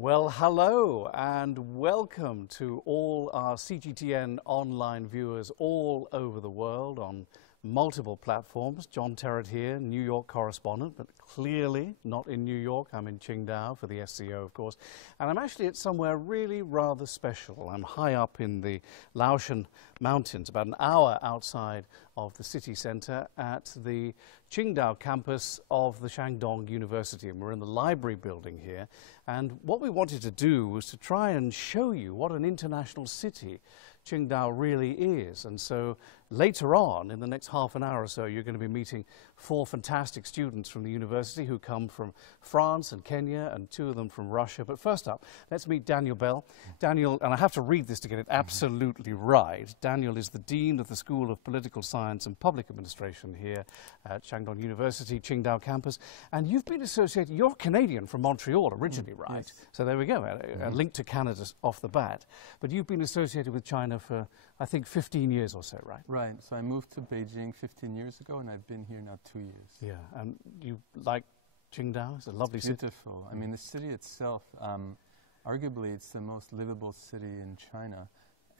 Well, hello and welcome to all our CGTN online viewers all over the world on multiple platforms. John Terrett here, New York correspondent, but clearly not in New York. I'm in Qingdao for the SCO, of course. And I'm actually at somewhere really rather special. I'm high up in the Laoshan Mountains, about an hour outside of the city centre at the Qingdao campus of the Shandong University. And we're in the library building here. And what we wanted to do was to try and show you what an international city Qingdao really is. And so later on, in the next half an hour or so, you're going to be meeting 4 fantastic students from the university who come from France and Kenya, and 2 of them from Russia. But first up, let's meet Daniel Bell. Daniel, and I have to read this to get it absolutely right. Daniel is the Dean of the School of Political Science and Public Administration here at Shandong University, Qingdao campus. And you've been associated, you're Canadian from Montreal originally, right? Yes. So there we go, a link to Canada off the bat. But you've been associated with China for, I think, 15 years or so, right? Right. So I moved to Beijing 15 years ago, and I've been here now 2 years. Yeah. And you like Qingdao? It's a lovely city. Beautiful. I mean, the city itself, arguably, it's the most livable city in China.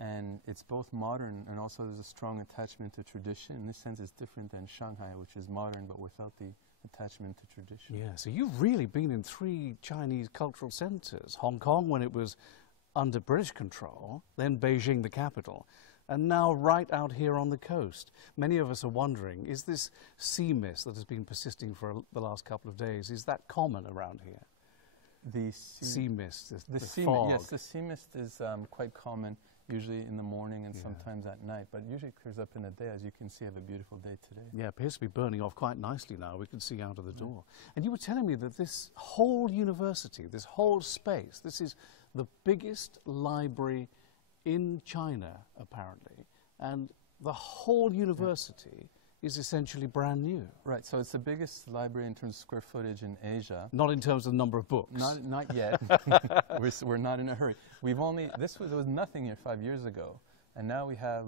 And it's both modern and also there's a strong attachment to tradition. In this sense, it's different than Shanghai, which is modern but without the attachment to tradition. Yeah. So you've really been in 3 Chinese cultural centres. Hong Kong when it was under British control, then Beijing, the capital, and now right out here on the coast. Many of us are wondering, is this sea mist that has been persisting for the last couple of days, is that common around here? The sea mist, the sea fog. Yes, the sea mist is quite common, usually in the morning and sometimes at night, but usually it clears up in the day. As you can see, I have a beautiful day today. Yeah, it appears to be burning off quite nicely now. We can see out of the door. And you were telling me that this whole university, this whole space, this is the biggest library in China, apparently, and the whole university is essentially brand new. Right, so it's the biggest library in terms of square footage in Asia. Not in terms of the number of books. Not yet. we're not in a hurry. There was nothing here 5 years ago, and now we have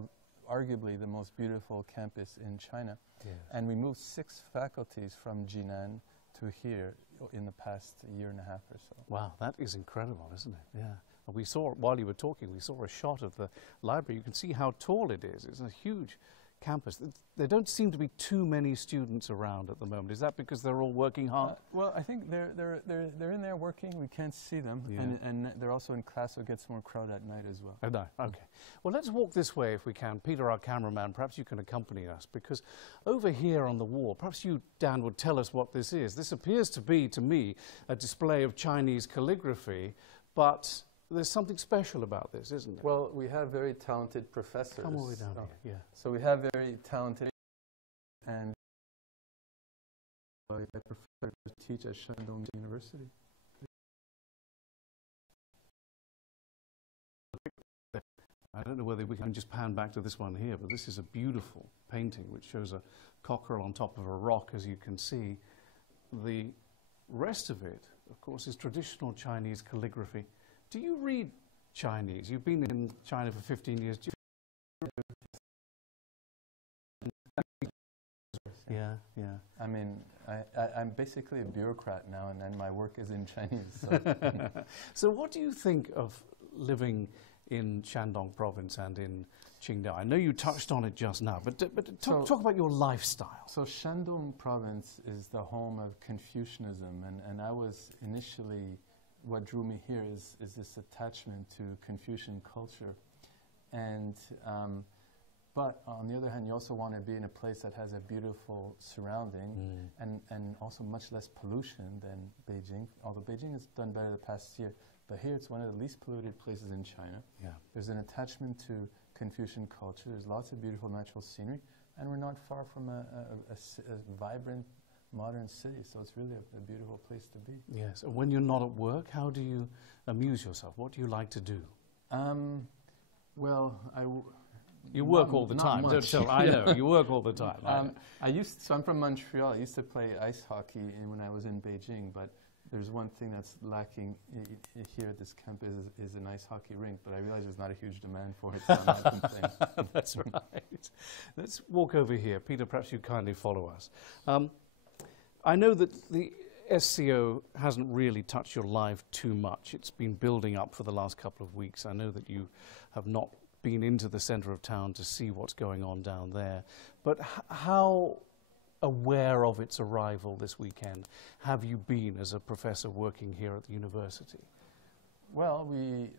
arguably the most beautiful campus in China. Yes. And we moved 6 faculties from Jinan to here in the past year and a half or so. Wow, that is incredible, isn't it? Yeah. And we saw, while you were talking, we saw a shot of the library. You can see how tall it is. It's a huge campus. There don't seem to be too many students around at the moment. Is that because they're all working hard? Well, I think they're in there working. We can't see them, and they're also in class, so it gets more crowd at night as well. At night, okay. Well, let's walk this way if we can. Peter, our cameraman, perhaps you can accompany us, because over here on the wall, perhaps you, Dan, would tell us what this is. This appears to be, to me, a display of Chinese calligraphy, but there's something special about this, isn't there? Well, we have very talented professors. Come all the way down here, yeah. So we have very talented, and I prefer to teach at Shandong University. I don't know whether we can just pan back to this one here, but this is a beautiful painting which shows a cockerel on top of a rock, as you can see. The rest of it, of course, is traditional Chinese calligraphy. Do you read Chinese? You've been in China for 15 years. Yeah. I mean, I'm basically a bureaucrat now, and then my work is in Chinese. So, so what do you think of living in Shandong province and in Qingdao? I know you touched on it just now, but talk about your lifestyle. So Shandong province is the home of Confucianism, and I was initially, what drew me here is this attachment to Confucian culture. And but on the other hand, you also want to be in a place that has a beautiful surrounding and also much less pollution than Beijing, although Beijing has done better the past year. But here it's one of the least polluted places in China. Yeah. There's an attachment to Confucian culture. There's lots of beautiful natural scenery, and we're not far from a vibrant, modern city. So it's really a beautiful place to be. Yes. And when you're not at work, how do you amuse yourself? What do you like to do? Well, you work all the time. I know you work all the time. So I'm from Montreal. I used to play ice hockey when I was in Beijing, but there's one thing that's lacking here at this campus is a nice hockey rink, but I realize there's not a huge demand for it, so I'm not complaining. That's right. Let's walk over here. Peter, perhaps you kindly follow us. I know that the SCO hasn't really touched your life too much. It's been building up for the last couple of weeks. I know that you have not been into the centre of town to see what's going on down there. But how aware of its arrival this weekend have you been as a professor working here at the university? Well,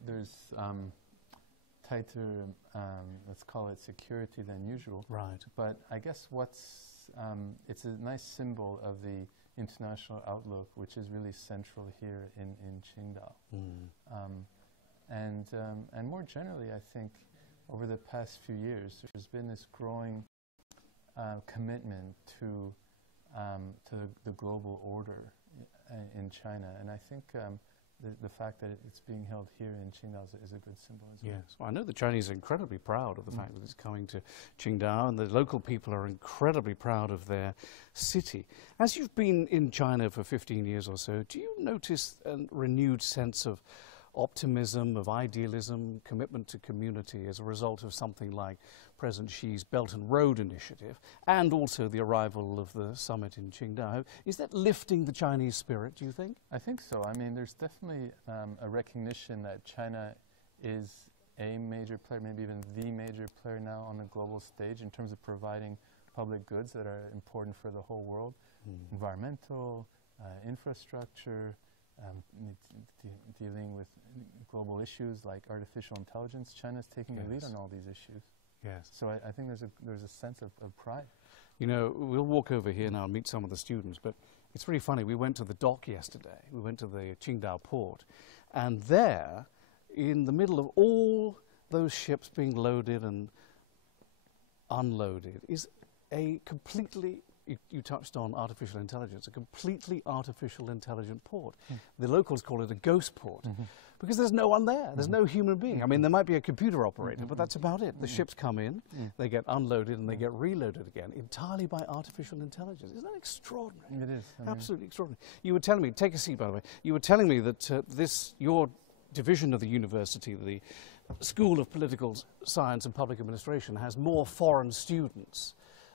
there's tighter, let's call it security than usual. Right. But I guess it's a nice symbol of the international outlook, which is really central here in Qingdao. And more generally, I think, over the past few years, there's been this growing commitment to the global order in China. And I think the fact that it's being held here in Qingdao is a good symbol as well. Yes, well, I know the Chinese are incredibly proud of the fact that it's coming to Qingdao, and the local people are incredibly proud of their city. As you've been in China for 15 years or so, do you notice a renewed sense of optimism, of idealism, commitment to community as a result of something like President Xi's Belt and Road Initiative and also the arrival of the summit in Qingdao? Is that lifting the Chinese spirit, do you think? I think so. I mean, there's definitely a recognition that China is a major player, maybe even the major player now on the global stage in terms of providing public goods that are important for the whole world. Environmental, infrastructure, dealing with global issues like artificial intelligence. China's taking the lead on all these issues. Yes. So I think there's a sense of pride. You know, we'll walk over here now and meet some of the students, but it's really funny. We went to the dock yesterday. We went to the Qingdao port, and there, in the middle of all those ships being loaded and unloaded, is a completely, you touched on artificial intelligence, a completely artificial intelligent port. The locals call it a ghost port because there's no one there. There's no human being. I mean, there might be a computer operator, but that's about it. The ships come in, they get unloaded, and they get reloaded again entirely by artificial intelligence. Isn't that extraordinary? It is. Absolutely extraordinary. You were telling me, take a seat by the way, you were telling me that your division of the university, the School of Political Science and Public Administration, has more foreign students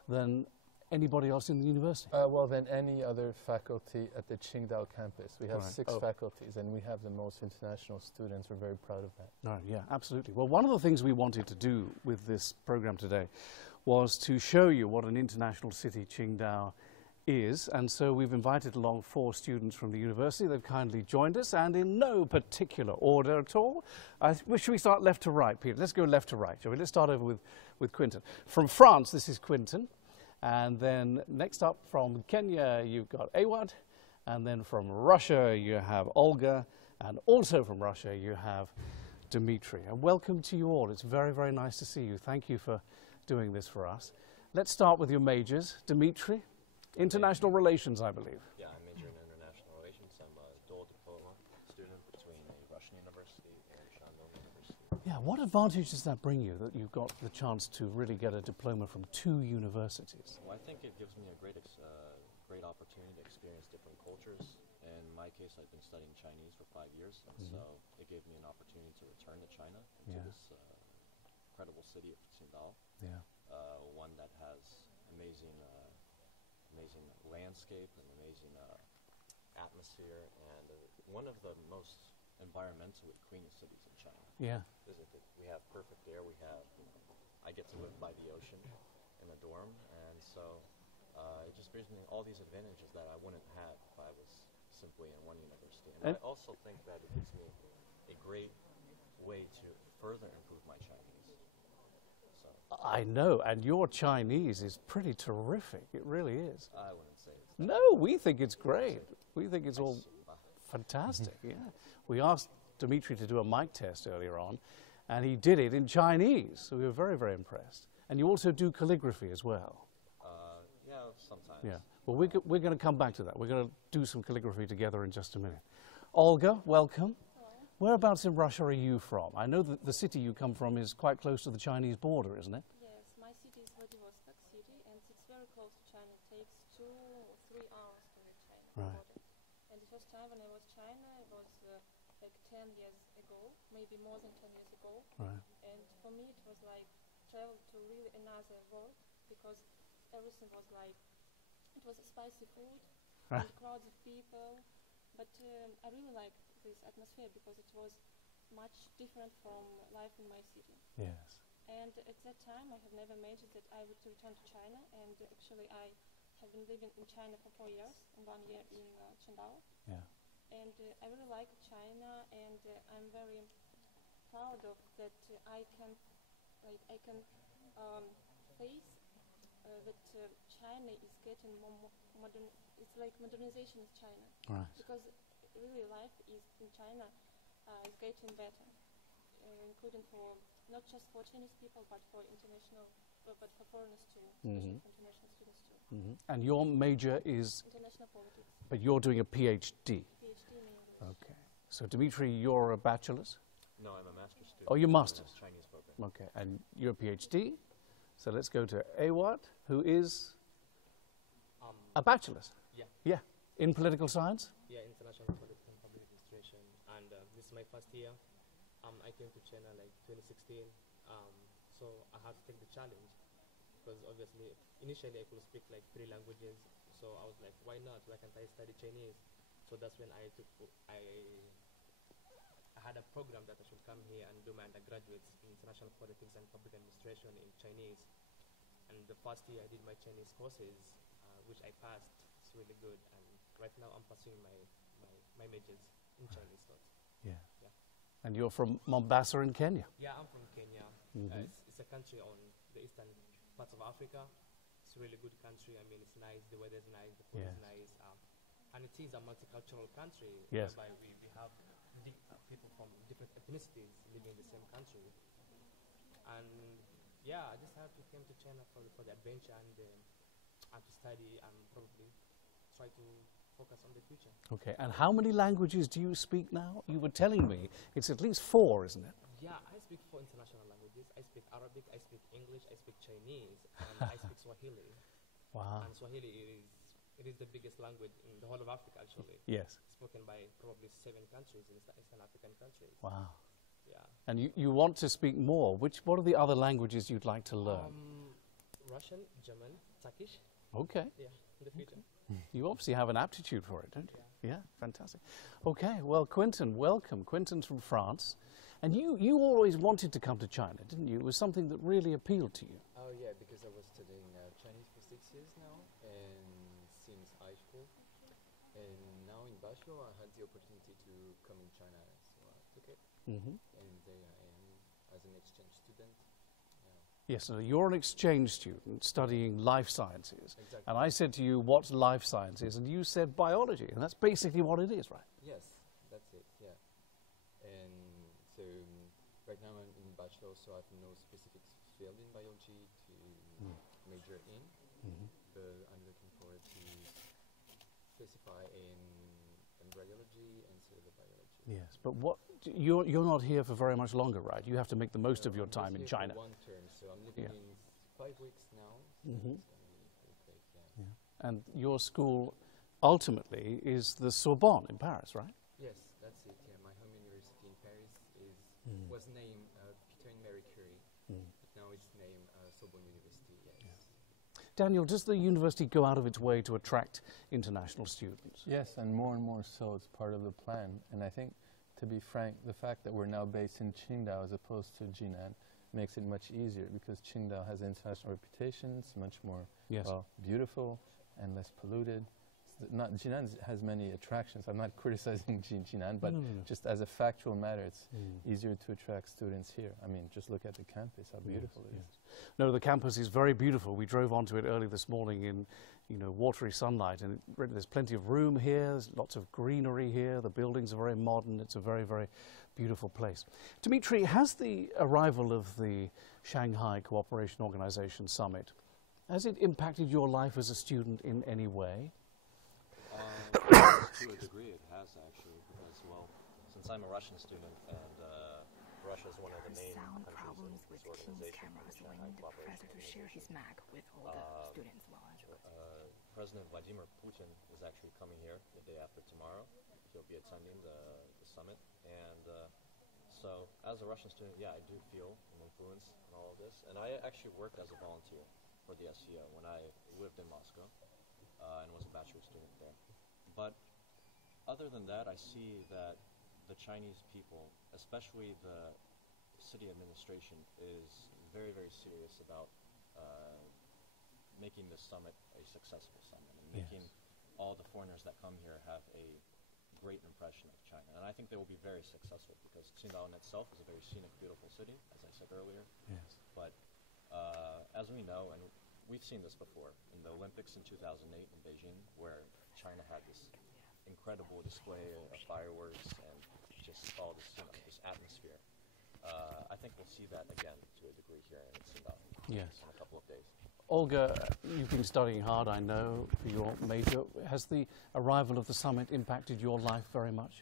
than anybody else in the university? Well, than any other faculty at the Qingdao campus. We have 6 faculties, and we have the most international students. We're very proud of that. Right, yeah, absolutely. Well, one of the things we wanted to do with this program today was to show you what an international city Qingdao is, and so we've invited along 4 students from the university. They've kindly joined us, and in no particular order at all. Should we start left to right, Peter? Let's go left to right, shall we? Let's start over with Quinton. From France, this is Quinton. And then next up from Kenya, you've got Awad. And then from Russia, you have Olga. And also from Russia, you have Dmitry. And welcome to you all. It's very, very nice to see you. Thank you for doing this for us. Let's start with your majors. Dmitry, international relations, I believe. Yeah, I major in international relations. I'm a dual diploma student between a Russian university and Shandong University. Yeah, what advantage does that bring you, that you've got the chance to really get a diploma from 2 universities? Well, I think it gives me a great opportunity to experience different cultures. In my case, I've been studying Chinese for 5 years, and so it gave me an opportunity to return to China, to this incredible city of Qingdao, one that has amazing landscape and amazing atmosphere, and one of the most environmentally cleanest cities in China. Yeah. We have perfect air. I get to live by the ocean in a dorm, and so it just brings me all these advantages that I wouldn't have if I was simply in one university. And I also think that it gives me a great way to further improve my Chinese. So I know, and your Chinese is pretty terrific. It really is. I wouldn't say it's No, we think it's great. We think it's all fantastic, yeah. We asked Dmitry to do a mic test earlier on, and he did it in Chinese, so we were very, very impressed. And you also do calligraphy as well. Yeah, sometimes. Yeah. Well, we're going to come back to that. We're going to do some calligraphy together in just a minute. Olga, welcome. Hello. Whereabouts in Russia are you from? I know that the city you come from is quite close to the Chinese border, isn't it? Yes, my city is Vladivostok city, and it's very close to China. It takes 2 or 3 hours to reach China. Right. And the first time when I was China, it was like 10 years ago, maybe more than 10 years ago. Right. And for me, it was like travel to really another world, because everything was like, it was spicy food, Right. and crowds of people. But I really liked this atmosphere because it was much different from life in my city. Yes. And at that time, I have never imagined that I would return to China. And actually, I have been living in China for 4 years, and 1 year in Qingdao. Yeah. And I really like China, and I'm very proud of that. I can face that China is getting more modern. It's like modernization of China, Right. because really life is in China is getting better, including for not just for Chinese people, but for international, but for foreigners too, especially for international students too. And your major is, International politics, but you're doing a PhD. PhD in English. Okay. So Dimitri, you're a bachelor's? No, I'm a master's student. Oh, you're in the master's. Chinese program. Okay. And you're a PhD? So let's go to Awat, who is a bachelor's. Yeah. Yeah. In political science? Yeah, international politics and public administration, and this is my first year. I came to China like 2016, so I had to take the challenge because obviously initially I could speak like 3 languages, so I was like, why not? Why can't I study Chinese? So that's when I had a program that I should come here and do my undergraduate in international politics and public administration in Chinese. And the first year I did my Chinese courses, which I passed. It's really good, and right now I'm pursuing my majors in Chinese thoughts. Yeah. Yeah. And you're from Mombasa in Kenya? Yeah, I'm from Kenya. It's a country on the eastern parts of Africa. It's a really good country. I mean, it's nice. The weather is nice. The food is nice. And it is a multicultural country. Yes. Whereby we have people from different ethnicities living in the same country. And yeah, I just came to China for the adventure and to study and probably try to focus on the future. Okay. And how many languages do you speak now? You were telling me it's at least 4, isn't it? Yeah, I speak 4 international languages. I speak Arabic, I speak English, I speak Chinese, and I speak Swahili. Wow. And Swahili is the biggest language in the whole of Africa, actually. Yes. Spoken by probably 7 countries in Eastern African countries. Wow. Yeah. And you want to speak more. What are the other languages you'd like to learn? Russian, German, Turkish. Okay. Yeah, in the future. You obviously have an aptitude for it, don't you? Yeah, fantastic. Okay, well, Quentin, welcome. Quentin's from France. And you always wanted to come to China, didn't you? It was something that really appealed to you. Oh yeah, because I was studying Chinese for 6 years now, and since high school. And now in bachelor, I had the opportunity to come in China, so I took it. And there I am as an exchange student. Yes, so you're an exchange student studying life sciences. Exactly. And I said to you, what's life sciences? And you said biology, and that's basically what it is, right? Yes, that's it, yeah. And so right now I'm in bachelor, so I have no specific field in biology to major in, but I'm looking forward to specify in embryology and cellular biology. Yes, but you're not here for very much longer, right? You have to make the most of your I'm time just in here for China. 1 term, so I'm living Yeah. in 5 weeks now, so it's going to be perfect, yeah. And your school ultimately is the Sorbonne in Paris, right? Yes, that's it, yeah. My home university in Paris was named Peter and Marie Curie, but now it's named Sorbonne University, yes. Daniel, does the university go out of its way to attract international students? Yes, and more so it's part of the plan. And I think, to be frank, the fact that we're now based in Qingdao as opposed to Jinan makes it much easier because Qingdao has an international reputation. It's much more beautiful and less polluted. Jinan has many attractions. I'm not criticizing Jinan, but just as a factual matter, it's easier to attract students here. I mean, just look at the campus, how beautiful it is. No, the campus is very beautiful. We drove onto it early this morning in, watery sunlight, and there's plenty of room here. There's lots of greenery here. The buildings are very modern. It's a very, very beautiful place. Dimitri, has the arrival of the Shanghai Cooperation Organization Summit, has it impacted your life as a student in any way? To a degree it has actually, because, well, since I'm a Russian student and Russia is one of the main countries in this organization, the Shanghai Cooperation Organization, President Vladimir Putin is actually coming here the day after tomorrow. He'll be attending the summit, and so as a Russian student, yeah, I do feel an influence in all of this, and I actually worked as a volunteer for the SCO when I lived in Moscow and was a bachelor student there. But other than that, I see that the Chinese people, especially the city administration, is very, very serious about making this summit a successful summit and making all the foreigners that come here have a great impression of China. And I think they will be very successful because Qingdao in itself is a very scenic, beautiful city, as I said earlier. Yes. But as we know, and we've seen this before, in the Olympics in 2008 in Beijing, where China had this incredible display of fireworks and just all this, this atmosphere. I think we'll see that again to a degree here in Qingdao in a couple of days. Olga, you've been studying hard, I know, for your major. Has the arrival of the summit impacted your life very much?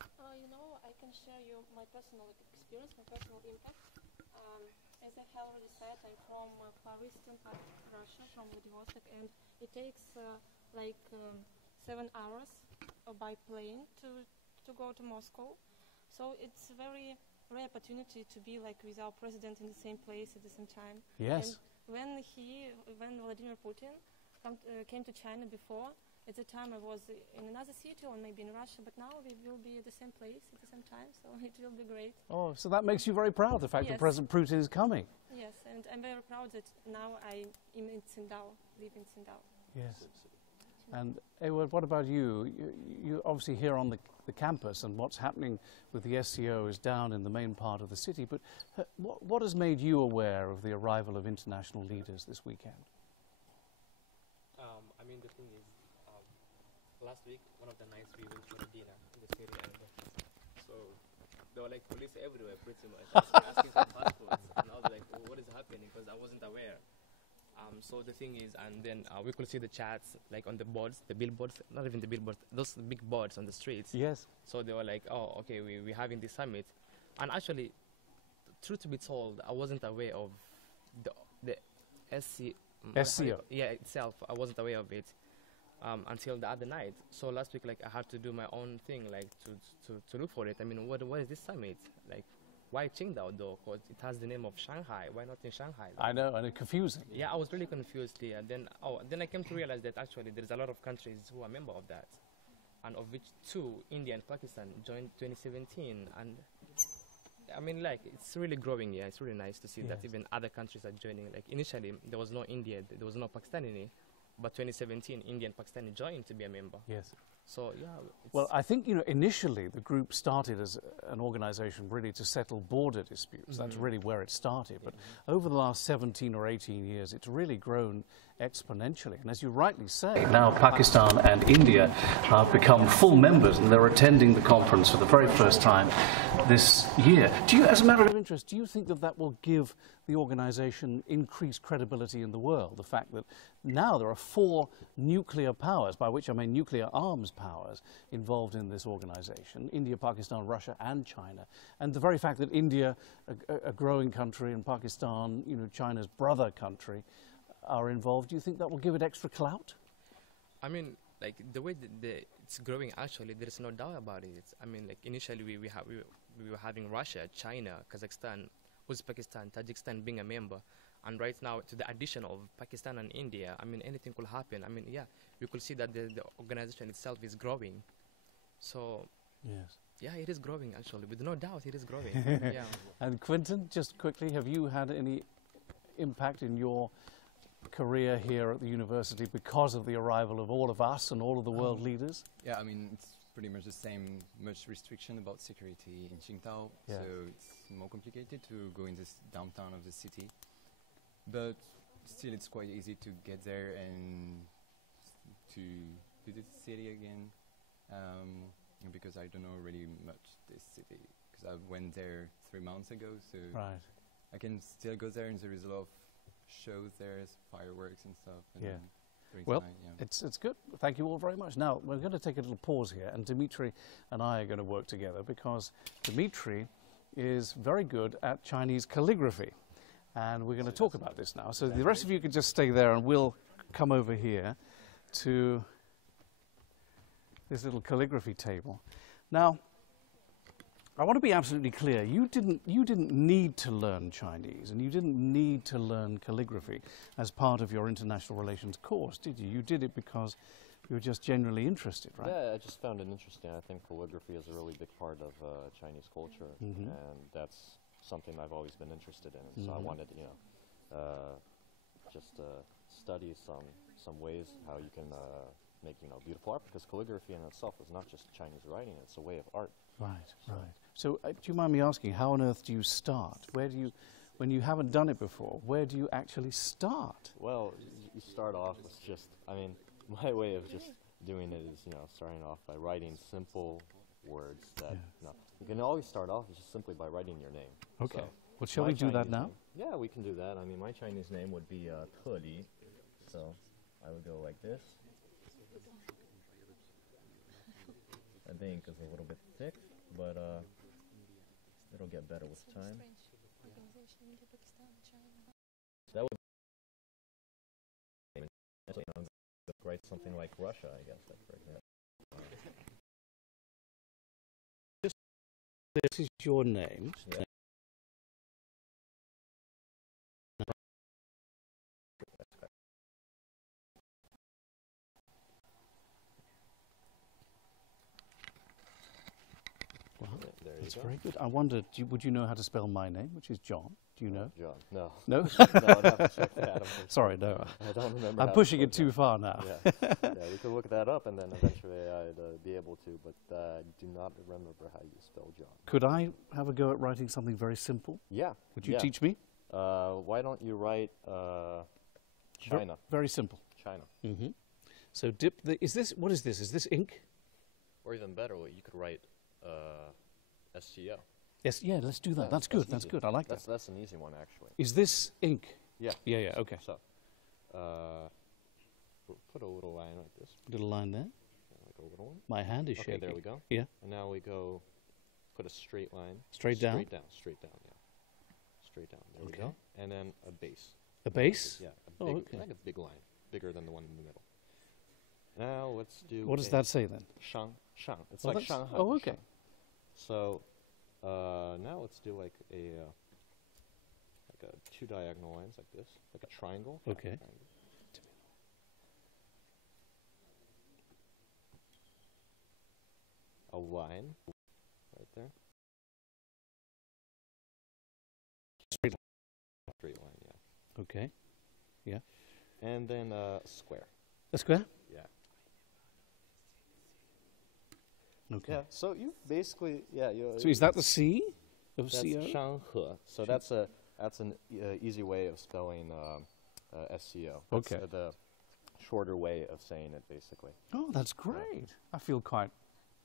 You know, I can share you my personal experience, my personal impact. As I have already said, I'm from far eastern part of Russia, from Vladivostok, and it takes 7 hours by plane to go to Moscow. So it's a very rare opportunity to be like with our president in the same place at the same time. Yes. And when Vladimir Putin came to China before, at the time I was in another city or maybe in Russia, but now we will be at the same place at the same time, so it will be great. Oh, so that makes you very proud, the fact that President Putin is coming. Yes, and I'm very proud that now I am in Qingdao, live in Qingdao. Yes. And Ewout, what about you? You're obviously here on the campus, and what's happening with the SCO is down in the main part of the city, but what has made you aware of the arrival of international leaders this weekend? I mean, the thing is, last week, one of the nights we went for a dinner in the city, and so there were like police everywhere pretty much, asking for passports, and I was like, oh, what is happening? Because I wasn't aware. So the thing is, and then we could see the chats like on the boards, the billboards, not even the billboards, those big boards on the streets. Yes. So they were like, oh, okay, we're having this summit. And actually, truth to be told, I wasn't aware of the SCO. Yeah, itself. I wasn't aware of it until the other night. So last week, like, I had to do my own thing, like, to look for it. I mean, what is this summit? Like, why Qingdao though? Because it has the name of Shanghai. Why not in Shanghai? I know, and it's confusing. Yeah, I was really confused here. Then I came to realize that actually there's a lot of countries who are member of that, and of which 2, India and Pakistan, joined 2017. And I mean, like, it's really growing. Yeah, it's really nice to see that even other countries are joining. Like initially there was no India, there was no Pakistani, but 2017 India and Pakistan joined to be a member. Yes. So yeah. Well, I think, you know, initially the group started as an organization really to settle border disputes. That's really where it started. But over the last 17 or 18 years, it's really grown exponentially. And as you rightly say, now Pakistan and India have become full members, and they're attending the conference for the very first time this year. Do you, as a matter of interest, do you think that that will give the organization increased credibility in the world? The fact that now there are 4 nuclear powers, by which I mean nuclear arms powers, involved in this organization: India, Pakistan, Russia and China. And the very fact that India, a growing country, and Pakistan, you know, China's brother country, are involved, do you think that will give it extra clout? I mean, like, the way that it's growing, actually, there is no doubt about it. I mean, like, initially we were having Russia, China, Kazakhstan, Uzbekistan, Tajikistan being a member. And right now, to the addition of Pakistan and India, I mean, anything could happen. I mean, yeah, we could see that the organization itself is growing. So, yes. Yeah, it is growing, actually. With no doubt, it is growing. Yeah. And Quinton, just quickly, have you had any impact in your career here at the university because of the arrival of all of us and all of the world leaders? Yeah, I mean, it's pretty much the same, much restriction about security in Qingdao, so it's more complicated to go in this downtown of the city. But still, it's quite easy to get there and to visit the city again, because I don't know really much this city, because I went there 3 months ago, so I can still go there, and there is a lot of shows there, fireworks and stuff. And well, it's good. Thank you all very much. Now, we're going to take a little pause here, and Dimitri and I are going to work together, because Dimitri is very good at Chinese calligraphy. And we're going to talk about this now. So the rest of you could just stay there, and we'll come over here to this little calligraphy table. Now, I want to be absolutely clear. You didn't need to learn Chinese, and you didn't need to learn calligraphy as part of your international relations course, did you? You did it because You were just generally interested, right? Yeah, I just found it interesting. I think calligraphy is a really big part of Chinese culture, and that's something I've always been interested in. So I wanted, just study some ways how you can make beautiful art, because calligraphy in itself is not just Chinese writing; it's a way of art. Right, right. So do you mind me asking, how on earth do you start? Where do you, when you haven't done it before, where do you actually start? Well, you start off with just, I mean, my way of just doing it is, starting off by writing simple words that, you can always start off just simply by writing your name. Okay. So Well, shall we do that now? Yeah, we can do that. I mean, my Chinese name would be Te Li, so I would go like this. I think it's a little bit thick, but it'll get better with time. That would write something like Russia, I guess, for example. This is your name. Yeah. Well, there that's you go. very good. I wondered, would you know how to spell my name, which is John? Do you know? John. No. No? No, I'd have to check that. Sorry, no. I don't remember. I'm how to pushing spell it too John. far now. Yeah, we could look that up, and then eventually I'd be able to, but I do not remember how you spell John. Could I have a go at writing something very simple? Yeah. Would you teach me? Why don't you write China? Very simple. China. Mm-hmm. So dip the, what is this? Is this ink? Or even better, you could write SCO. Yes, yeah, let's do that. Yeah, that's good, that's easy. good. I like that. That's an easy one, actually. Is this ink? Yeah. Yeah, yeah, okay. So, put a little line like this. Little line there. Like a little one. My hand is shaking. Okay, there we go. Yeah. And now we go, put a straight line. Straight down? Straight down, yeah. Straight down, there we go. And then a base. A base? Yeah, okay. like a big line, bigger than the one in the middle. Now let's do. What does that say then? Shang. It's Oh, like that's- Shanghai. oh, okay. Shang. So now let's do like a two diagonal lines like this, like a triangle. Okay. Triangle. A line right there. Straight Straight line, yeah. Okay. Yeah. And then a square. A square? Yeah. Okay. Yeah. So you basically, So is that the C of that's CO? Shanghe. So that's an easy way of spelling SCO. That's, Okay. the shorter way of saying it, basically. Oh, that's great. I feel quite.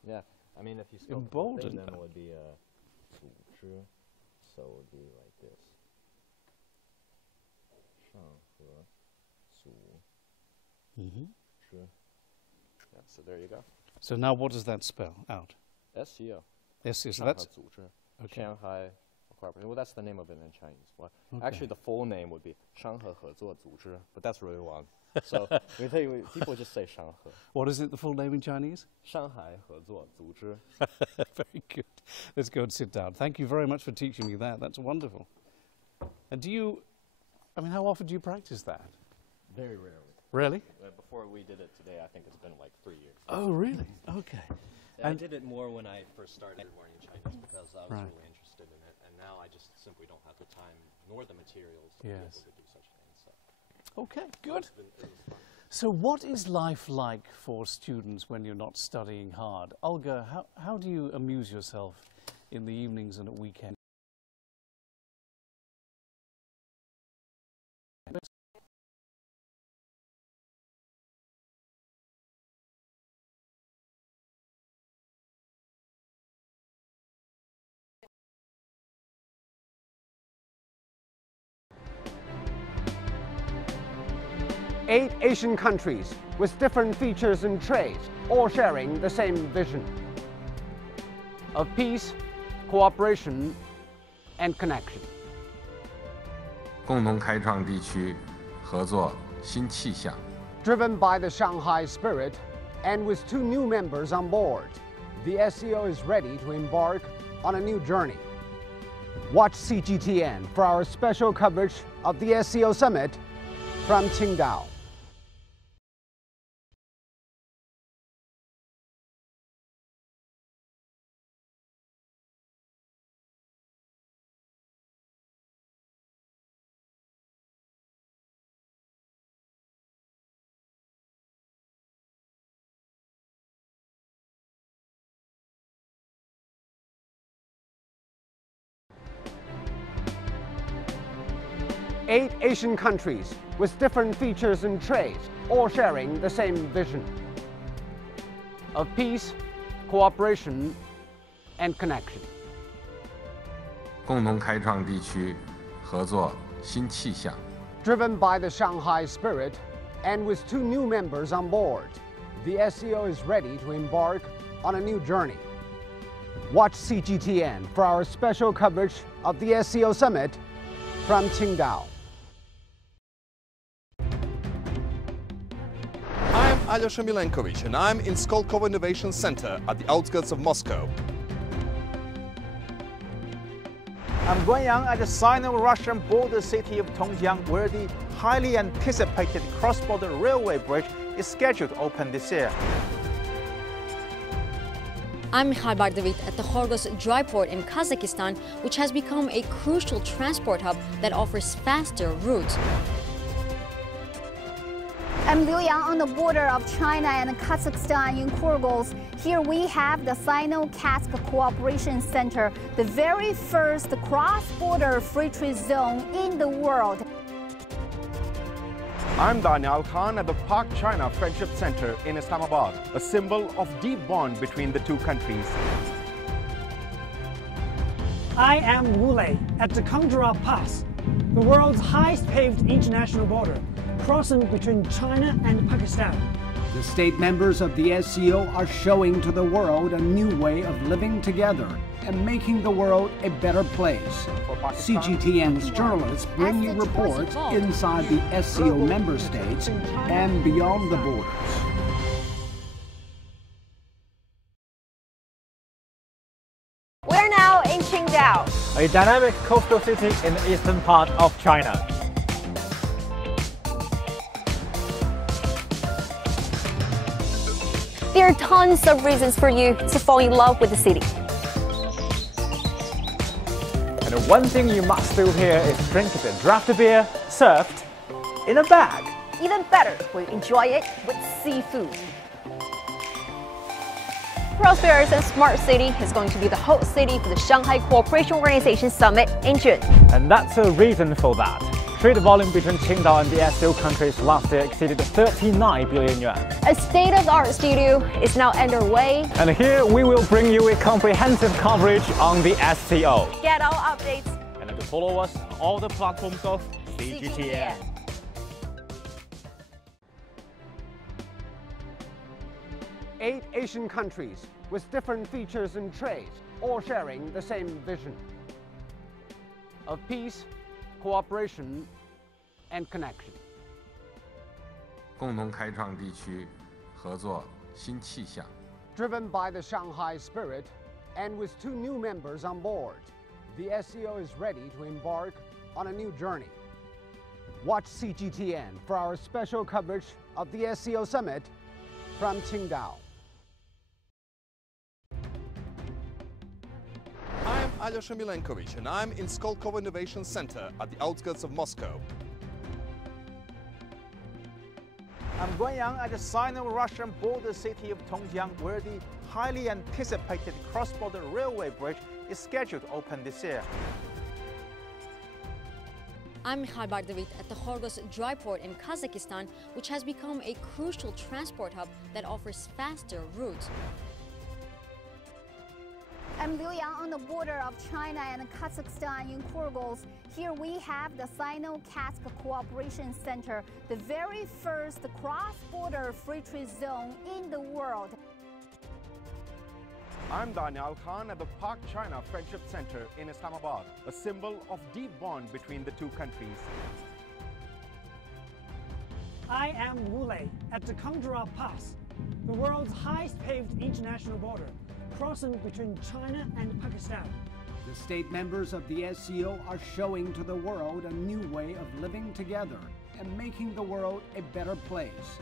Yeah. I mean, if you spell the whole thing, Emboldened, then though. it would be Zhu. So it would be like this. Shanghe, Zu, Mm-hmm. Zhu. Yeah. So there you go. So now what does that spell out? SCO. Yes, yes. So Shanghai that's Zuzhi. okay. Shanghai Cooperation. Well, that's the name of it in Chinese. Well, Okay. actually, the full name would be Shanghai Hezuo Zuzhi, but that's really long. So let me tell you, people just say Shanghai. What is it? The full name in Chinese? Shanghai Hezuo Zuzhi. Very good. Let's go and sit down. Thank you very much for teaching me that. That's wonderful. And I mean, how often do you practice that? Very rarely. Really? Before we did it today, I think it's been like 3 years. Oh, really? Okay. Yeah, I And- did it more when I first started learning Chinese because I was Right. really interested in it, and now I just simply don't have the time nor the materials to be Yes. able to do such things. So Okay, good. it was fun. So what is life like for students when you're not studying hard? Olga, how do you amuse yourself in the evenings and at weekends? Eight Asian countries with different features and traits, all sharing the same vision of peace, cooperation, and connection. 共同开创地区合作新气象。 Driven by the Shanghai spirit, and with 2 new members on board, the SCO is ready to embark on a new journey. Watch CGTN for our special coverage of the SCO Summit from Qingdao. 8 Asian countries with different features and traits, all sharing the same vision of peace, cooperation, and connection. 共同开创地区合作新气象。 Driven by the Shanghai spirit, and with 2 new members on board, the SCO is ready to embark on a new journey. Watch CGTN for our special coverage of the SCO Summit from Qingdao. I'm Alyosha Milenkovic, and I'm in Skolkovo Innovation Center at the outskirts of Moscow. I'm Guan Yang at the Sino-Russian border city of Tongjiang, where the highly anticipated cross-border railway bridge is scheduled to open this year. I'm Mikhal Bardavit at the Khorgos dry port in Kazakhstan, which has become a crucial transport hub that offers faster routes. I'm Liu Yang on the border of China and Kazakhstan in Khorgos. Here we have the Sino-Kazakh Cooperation Center, the very first cross-border free trade zone in the world. I'm Daniel Khan at the Pak-China Friendship Center in Islamabad, a symbol of deep bond between the 2 countries. I am Wu Lei at the Qingdao Pass, the world's highest paved international border, crossing between China and Pakistan. The state members of the SCO are showing to the world a new way of living together and making the world a better place. CGTN's journalists bring you reports inside the SCO member states and beyond the borders. We're now in Qingdao, A dynamic coastal city in the eastern part of China. There are tons of reasons for you to fall in love with the city. And the one thing you must do here is drink the draft beer served in a bag. Even better, we enjoy it with seafood. Prosperous and smart city is going to be the host city for the Shanghai Cooperation Organization Summit in June. And that's a reason for that. Trade volume between Qingdao and the SCO countries last year exceeded 39 billion yuan. A state-of-the-art studio is now underway. And here we will bring you a comprehensive coverage on the SCO. Get all updates And to follow us on all the platforms of CGTN. 8 Asian countries with different features and traits, all sharing the same vision of peace, cooperation, and connection. 共同开创地区合作新气象。 Driven by the Shanghai spirit, and with 2 new members on board, the SCO is ready to embark on a new journey. Watch CGTN for our special coverage of the SCO Summit from Qingdao. I'm Alyosha Milenkovic, and I'm in Skolkovo Innovation Center at the outskirts of Moscow. I'm Guan Yang at the Sino-Russian border city of Tongjiang, where the highly anticipated cross-border railway bridge is scheduled to open this year. I'm Mikhal Bardavit at the Khorgos dry port in Kazakhstan, which has become a crucial transport hub that offers faster routes. I'm Liu Yang on the border of China and Kazakhstan in Khorgos. Here we have the Sino-Kazakh Cooperation Center, the very first cross-border free trade zone in the world. I'm Daniel Khan at the Pak-China Friendship Center in Islamabad, a symbol of deep bond between the 2 countries. I am Wu Lei at the Qingdao Pass, the world's highest paved international border, crossing between China and Pakistan. The state members of the SCO are showing to the world a new way of living together and making the world a better place.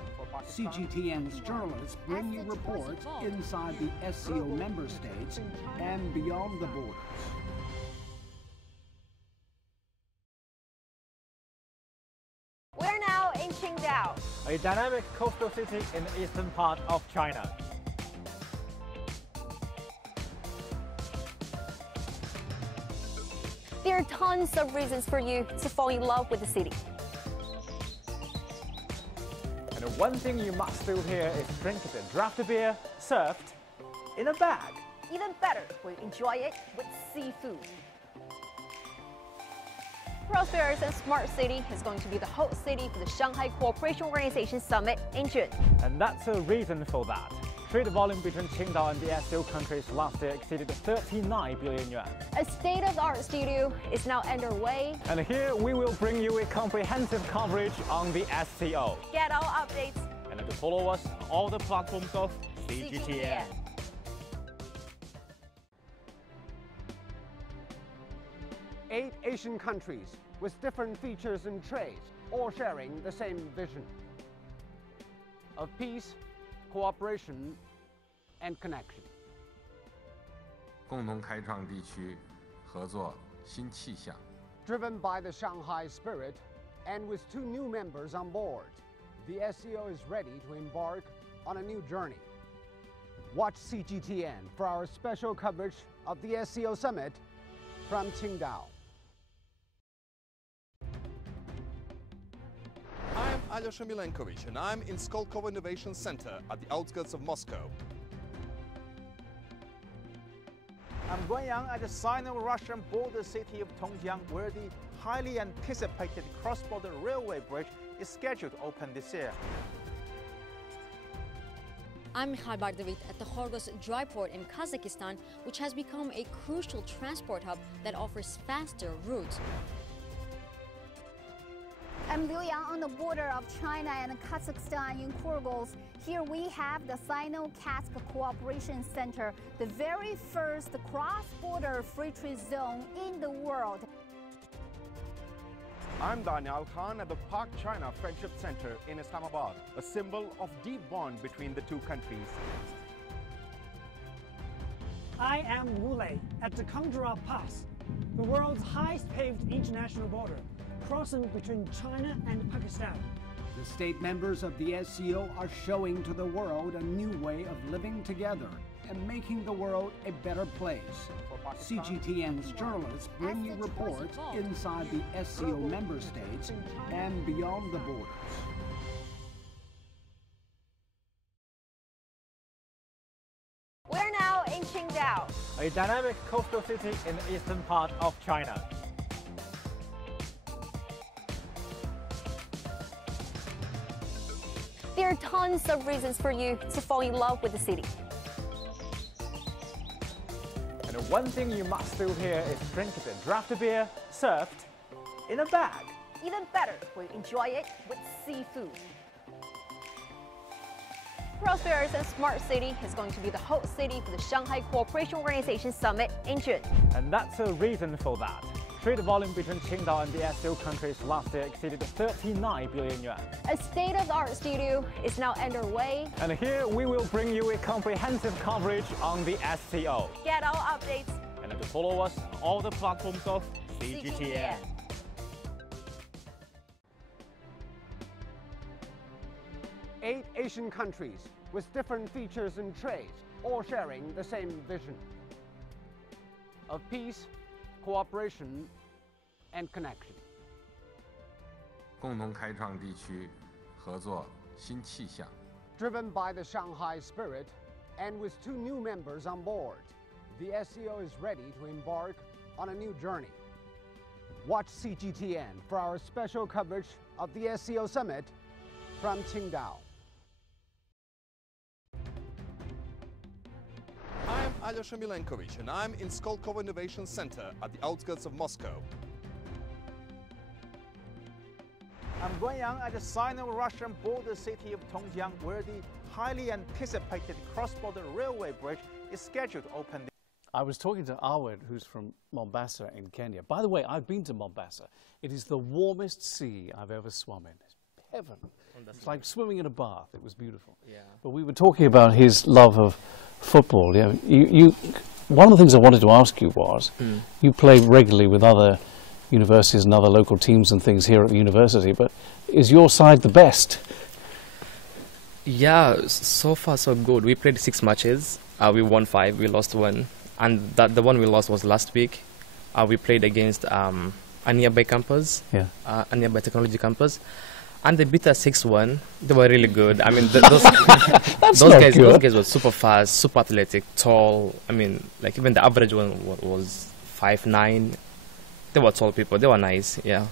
CGTN's journalists bring you reports inside the SCO member states and beyond the borders. We're now in Qingdao, A dynamic coastal city in the eastern part of China. There are tons of reasons for you to fall in love with the city. And the one thing you must do here is drink the draft beer served in a bag. Even better, we enjoy it with seafood. Prosperous and smart city is going to be the host city for the Shanghai Cooperation Organization Summit in June. And that's a reason for that. Trade volume between Qingdao and the SCO countries last year exceeded 39 billion yuan. A state-of-the-art studio is now underway. And here we will bring you a comprehensive coverage on the SCO. Get all updates. And to follow us on all the platforms of CGTN. 8 Asian countries with different features and traits, all sharing the same vision of peace, cooperation, and connection. 共同开创地区合作新气象。 Driven by the Shanghai spirit, and with 2 new members on board, the SCO is ready to embark on a new journey. Watch CGTN for our special coverage of the SCO summit from Qingdao. I'm Alyosha Milenkovic, and I'm in Skolkovo Innovation Center at the outskirts of Moscow. I'm Guanyang at the Sino-Russian border city of Tongjiang, where the highly anticipated cross-border railway bridge is scheduled to open this year. I'm Mikhail Bardavit at the Khorgos dry port in Kazakhstan, which has become a crucial transport hub that offers faster routes. I'm Liu Yang on the border of China and Kazakhstan in Kurgos. Here we have the Sino-Kazakh Cooperation Center, the very first cross-border free trade zone in the world. I'm Daniel Khan at the Pak-China Friendship Center in Islamabad, a symbol of deep bond between the two countries. I am Wu Lei at the Qingdao Pass, the world's highest paved international border, crossing between China and Pakistan. The state members of the SCO are showing to the world a new way of living together and making the world a better place. CGTN's journalists bring you reports inside the SCO member states and beyond the borders. We're now in Qingdao, A dynamic coastal city in the eastern part of China. There are tons of reasons for you to fall in love with the city. And the one thing you must do here is drink the draft beer served in a bag. Even better, we enjoy it with seafood. Prosperous and smart city is going to be the host city for the Shanghai Cooperation Organization Summit in June. And that's a reason for that. Trade volume between Qingdao and the SCO countries last year exceeded 39 billion yuan. A state-of-the-art studio is now underway. And here we will bring you a comprehensive coverage on the SCO. Get all updates. And to follow us on all the platforms of CGTN. 8 Asian countries with different features and traits, all sharing the same vision of peace, cooperation, and connection. 共同开创地区合作新气象。 Driven by the Shanghai spirit, and with 2 new members on board, the SCO is ready to embark on a new journey. Watch CGTN for our special coverage of the SCO summit from Qingdao. I'm Alyosha Milenkovic, and I'm in Skolkovo Innovation Center at the outskirts of Moscow. I'm Guanyang at the Sino-Russian border city of Tongjiang, where the highly anticipated cross-border railway bridge is scheduled to open. I was talking to Arwed, who's from Mombasa in Kenya. By the way, I've been to Mombasa. It is the warmest sea I've ever swum in. It's heaven. It's like swimming in a bath. It was beautiful. Yeah. But we were talking about his love of football. One of the things I wanted to ask you was, you play regularly with other universities and other local teams and things here at the university, but is your side the best? Yeah, so far so good. We played 6 matches. We won 5, we lost 1. And the one we lost was last week. we played against a nearby campus, a nearby technology campus, and they beat us 6-1. They were really good. I mean, those guys were super fast, super athletic, tall. I mean, like even the average one was 5'9". They were tall people. They were nice. Yeah.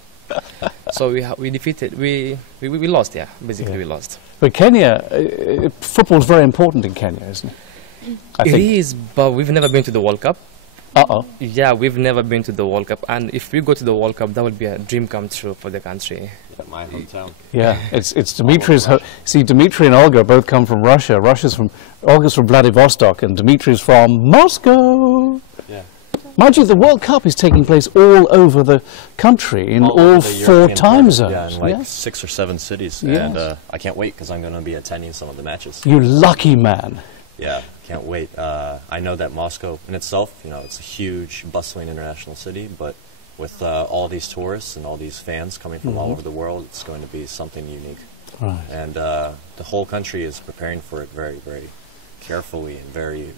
So we defeated. We lost. Yeah. Basically, we lost. But Kenya, football is very important in Kenya, isn't it? It is, but we've never been to the World Cup. Yeah, we've never been to the World Cup, and if we go to the World Cup, that would be a dream come true for the country. My hometown. Yeah, it's Dimitri's. See, Dimitri and Olga both come from Russia. Olga's from Vladivostok, and Dimitri's from Moscow. Yeah. Mind you, the World Cup is taking place all over the country in all 4 time zones. Yeah, in like 6 or 7 cities, and I can't wait because I'm going to be attending some of the matches. You lucky man. Yeah, can't wait. I know that Moscow in itself, it's a huge, bustling international city, but with all these tourists and all these fans coming from all over the world, it's going to be something unique. Right. And the whole country is preparing for it very, very carefully and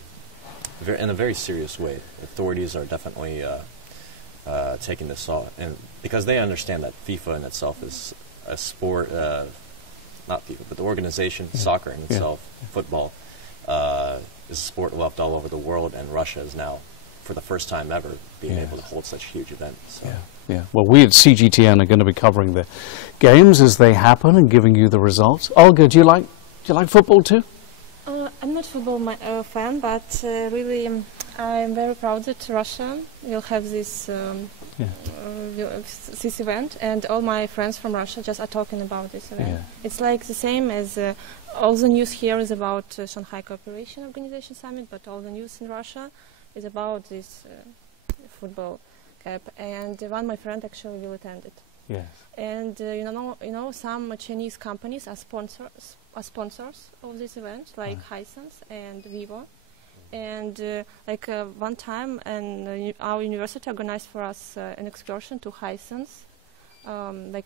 in a very serious way. Authorities are definitely taking this on, and because they understand that FIFA in itself is a sport, not FIFA, but the organization, soccer in itself, football, is a sport loved all over the world, and Russia is now, for the first time ever, being able to hold such a huge event. So. Yeah. Well, we at CGTN are going to be covering the games as they happen and giving you the results. Olga, do you like football too? I'm not football fan, but really I'm very proud that Russia will have this this event, and all my friends from Russia just are talking about this event. It's like the same as all the news here is about Shanghai Cooperation Organization Summit, but all the news in Russia is about this football cup, and one my friend actually will attend it. Yes. And some Chinese companies are sponsors of this event, like Hisense and Vivo. And one time, our university organized for us an excursion to Hisense,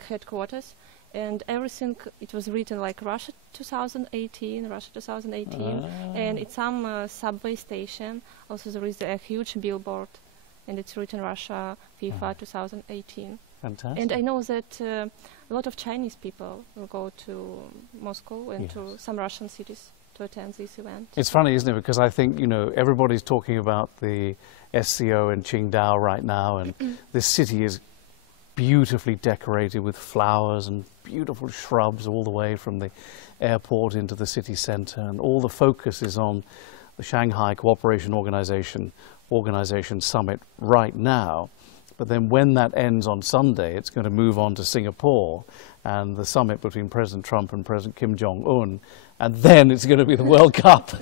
headquarters, and everything, it was written like Russia 2018, and it's some subway station. Also, there is a huge billboard, and it's written Russia FIFA 2018. Fantastic. And I know that a lot of Chinese people will go to Moscow and to some Russian cities to attend this event. It's funny, isn't it? Because I think, everybody's talking about the SCO in Qingdao right now, and this city is beautifully decorated with flowers and beautiful shrubs all the way from the airport into the city center, and all the focus is on the Shanghai Cooperation Organization Summit right now. But then when that ends on Sunday, it's going to move on to Singapore and the summit between President Trump and President Kim Jong-un, and then it's going to be the World Cup.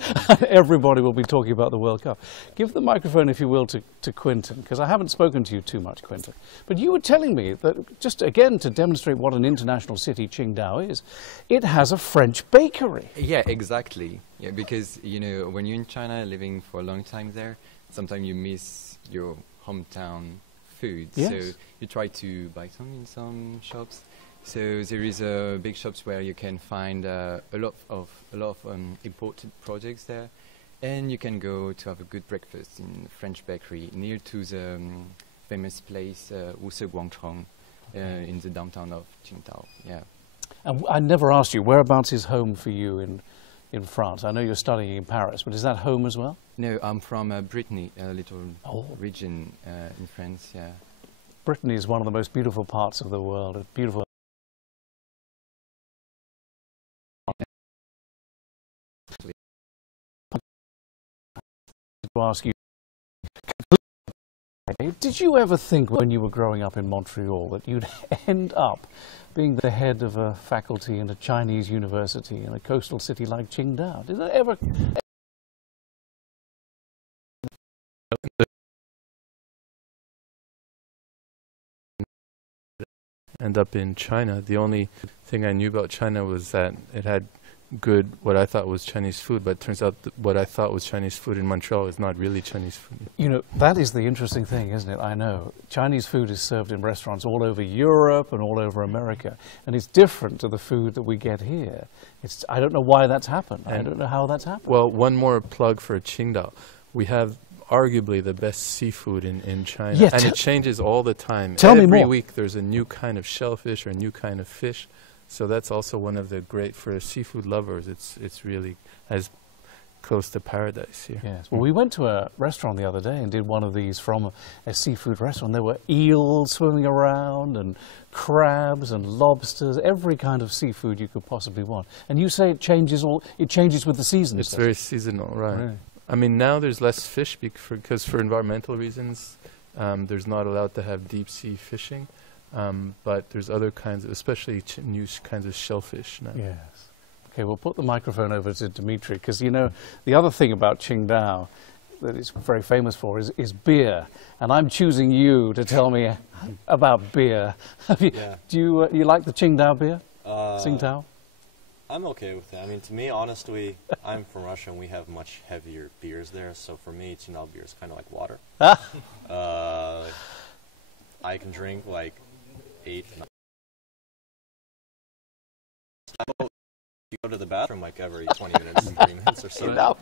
Everybody will be talking about the World Cup. Give the microphone, if you will, to Quentin, because I haven't spoken to you too much, Quentin. But you were telling me that, just again to demonstrate what an international city Qingdao is, it has a French bakery. Yeah, exactly. Yeah, because, when you're in China, living for a long time there, sometimes you miss your hometown food. Yes. So you try to buy some in some shops. So there is big shops where you can find a lot of imported products there, and you can go to have a good breakfast in a French bakery near to the famous place Guangchong in the downtown of Qingdao. Yeah. And I never asked you, whereabouts is home for you in France? I know you're studying in Paris, but is that home as well? No, I'm from Brittany, a little region in France. Yeah. Brittany is one of the most beautiful parts of the world. A beautiful. To ask you, did you ever think when you were growing up in Montreal that you'd end up being the head of a faculty in a Chinese university in a coastal city like Qingdao? Did that ever? End up in China. The only thing I knew about China was that it had good, what I thought was Chinese food, but it turns out that what I thought was Chinese food in Montreal is not really Chinese food. That is the interesting thing, isn't it? I know. Chinese food is served in restaurants all over Europe and all over America, and it's different to the food that we get here. I don't know why that's happened. I don't know how that's happened. Well, one more plug for Qingdao. We have arguably the best seafood in China. Yeah, and it changes all the time. Tell me Every more. week there's a new kind of shellfish or a new kind of fish. So that's also one of the great, for seafood lovers, it's really as close to paradise here. Yes. Well, we went to a restaurant the other day and did one of these from a seafood restaurant. There were eels swimming around and crabs and lobsters, every kind of seafood you could possibly want. And you say it changes with the seasons. It's very seasonal, right. Really? I mean, now there's less fish because for environmental reasons, there's not allowed to have deep sea fishing. But there's other kinds, especially new kinds of shellfish now. Yes. Okay, we'll put the microphone over to Dimitri, because you know, the other thing about Qingdao that it's very famous for is beer. And I'm choosing you to tell me about beer. Do you like the Qingdao beer? Qingdao? I'm okay with that. I mean, to me, honestly, I'm from Russia and we have much heavier beers there. So for me, Qingdao beer is kind of like water. I can drink like 8. You go to the bathroom like every 20 minutes, 30 minutes or so.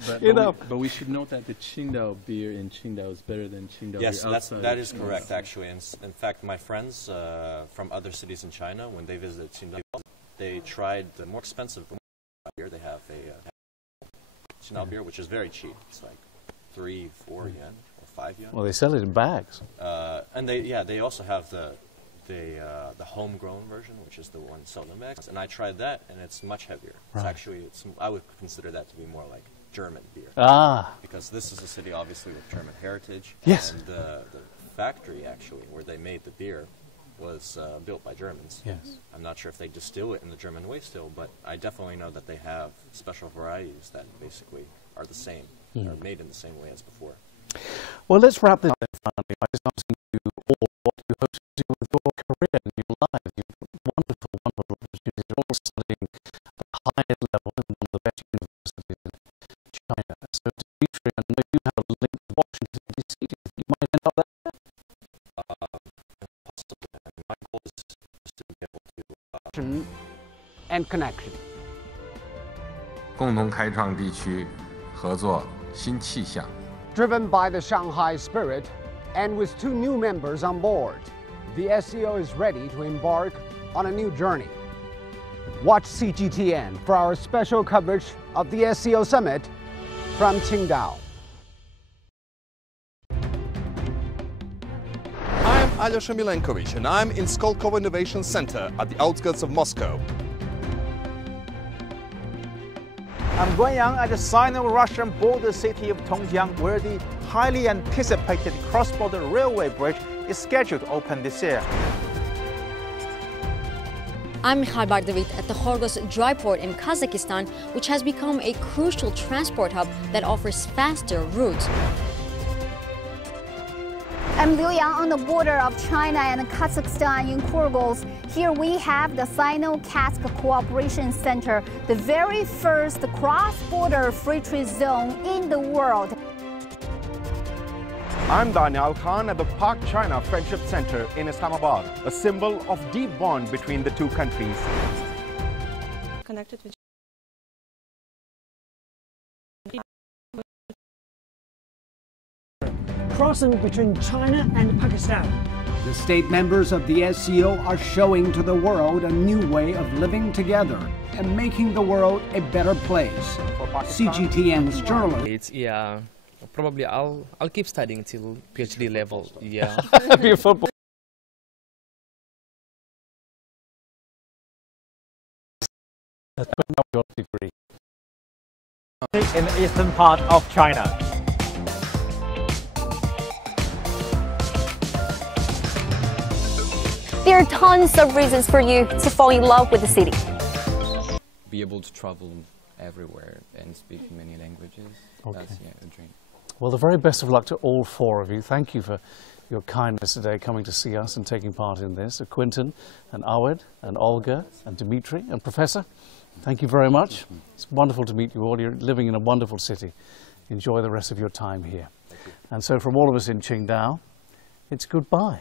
But we should note that the Qingdao beer in Qingdao is better than Qingdao beer outside. Yes, that is correct, actually. And in fact, my friends from other cities in China, when they visited Qingdao, they tried the more expensive beer. They have a Qingdao beer, which is very cheap. It's like 3, 4 yen or 5 yen. Well, they sell it in bags. And they also have the homegrown version, which is the one sold in bags. And I tried that, and it's much heavier. Right. It's actually, I would consider that to be more like German beer. Because this is a city, obviously, with German heritage. Yes. And the factory, actually, where they made the beer was built by Germans. Yes. I'm not sure if they distill it in the German way still, but I definitely know that they have special varieties that basically are the same, are made in the same way as before. Well, let's wrap this up finally by just asking you all what you hope to do with your career and your lives. You've wonderful, wonderful opportunities. You're all studying at the highest level in one of the best universities in China. So, Dimitri, I know you have a link to Washington, D.C. Do you think you might end up there? My goal is to be able to... and connection. 共同开创地区合作新气象。 Driven by the Shanghai spirit, and with 2 new members on board, the SCO is ready to embark on a new journey. Watch CGTN for our special coverage of the SCO Summit from Qingdao. I'm Alyosha Milenkovic, and I'm in Skolkovo Innovation Center at the outskirts of Moscow. I'm Guanyang at the Sino-Russian border city of Tongjiang, where the highly anticipated cross-border railway bridge is scheduled to open this year. I'm Michal Bardavit at the Khorgos dry port in Kazakhstan, which has become a crucial transport hub that offers faster routes. I'm Liu Yang on the border of China and Kazakhstan in Kurgos. Here we have the Sino-Kazakh Cooperation Center, the very first cross-border free trade zone in the world. I'm Daniel Khan at the Pak-China Friendship Center in Islamabad, a symbol of deep bond between the two countries. Connected with crossing between China and Pakistan. The state members of the SCO are showing to the world a new way of living together and making the world a better place. CGTN's journalist. Yeah, probably I'll keep studying till PhD level. Yeah. Be a football. Degree. In the eastern part of China. There are tons of reasons for you to fall in love with the city. Be able to travel everywhere and speak many languages. Okay. That's a dream. Well, the very best of luck to all 4 of you. Thank you for your kindness today, coming to see us and taking part in this. Quinton and Awed and Olga and Dimitri and Professor, thank you very much. It's wonderful to meet you all. You're living in a wonderful city. Enjoy the rest of your time here. And so from all of us in Qingdao, it's goodbye.